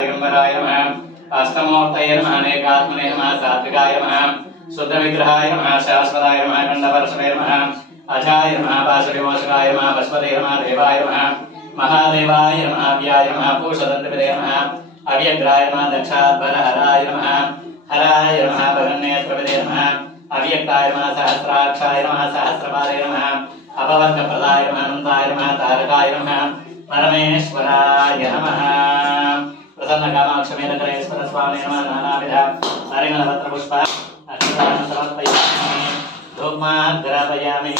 दिगंबराय नमः अष्टमूर्तये नमः अनेकात्मने नमः सात्विकाय नमः शुद्धविग्रहाय नमः शाश्वताय नमः खंडवर्षवे नमः अजाय नमः वासुदेवाय नमः वस्पते नमः देवाय नमः महादेवाय नमः अव्याय नमः पूषदन्तविदे नमः अव्यग्राय नमः दक्षाध्वरहराय नमः हराय नमः भगन्नेत्रविदे नमः अव्यक्ताय नमः सहस्राक्षाय नमः सहस्रपादे नमः अपवर्गप्रदाय नमः अनन्ताय नमः तारकाय नमः परमेश्वराय नमः प्रसन्न कामाक्षमेधकरेश्वर स्वामी नमः नानाविध हरिमलपत्र पुष्प अक्षरान् समर्पयामि धूमाग्रापयामि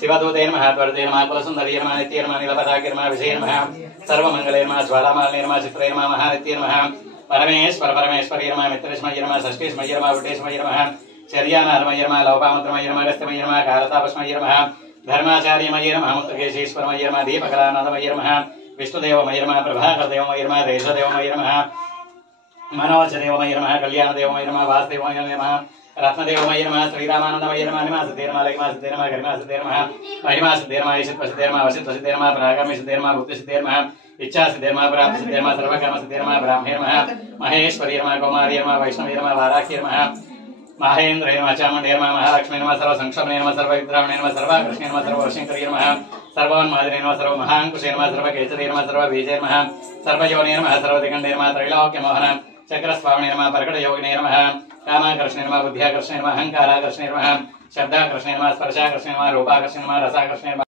शिवदूते नमः त्वरते नमः कुलसुन्दरी नमः नित्ये नमः नीलपताके नमः विजये नमः सर्वमङ्गले नमः ज्वालामालिने नमः चित्रे नमः महानित्ये नमः परमेश्वर परमेश्वरी नमः मित्रेश्मय नमः षष्ठीश्मय नमः विटेश्मय नमः चर्यानाथमय नमः लौपामन्त्रमय नमः गस्त्यमय नमः कालतापस्मय नमः धर्माचार्यमय नमः मुक्तकेशीश्वरमय नमः दीपकलानाथमय नमः विष्णुदेवमय नमः प्रभाकरदेवमय नमः देशदेवमय नमः मनोजदेवमय नमः कल्याणदेवमय नमः वासुदेवमय नमः रत्नदेवमय नमः श्रीरामानंदमय नमः निमासते नमः लग्मासते नमः गरिमासते नमः महिमासते नमः ईशत्वसते नमः वसित्वसते नमः परागमिसते नमः भुक्तिसते नमः इच्छासते नमः प्राप्तिसते नमः सर्वकामसते नमः ब्राह्मे नमः महेश्वरी नमः कौमारी नमः वैष्णवी नमः वाराख्ये नमः महेन्द्रे नमः चामुण्डे नमः महालक्ष्मी नमः सर्वसंक्षोभने नमः सर्वविद्रावणे नमः सर्वाकृष्णे नमः सर्वशङ्करी नमः सर्वोन्मादिने नमः सर्वमहाङ्कुशे नमः सर्वकेसरी नमः सर्वबीजे नमः सर्वयोने नमः सर्वदिगण्डे नमः त्रैलोक्यमोहन चक्रस्वामिने नमः परकटयोगिने नमः कामाकर्षणे नमः बुद्ध्याकर्षणे नमः अहङ्काराकर्षणे नमः शब्दाकर्षणे नमः स्पर्शाकर्षणे नमः रूपाकर्षणे नमः रसाकर्षणे नमः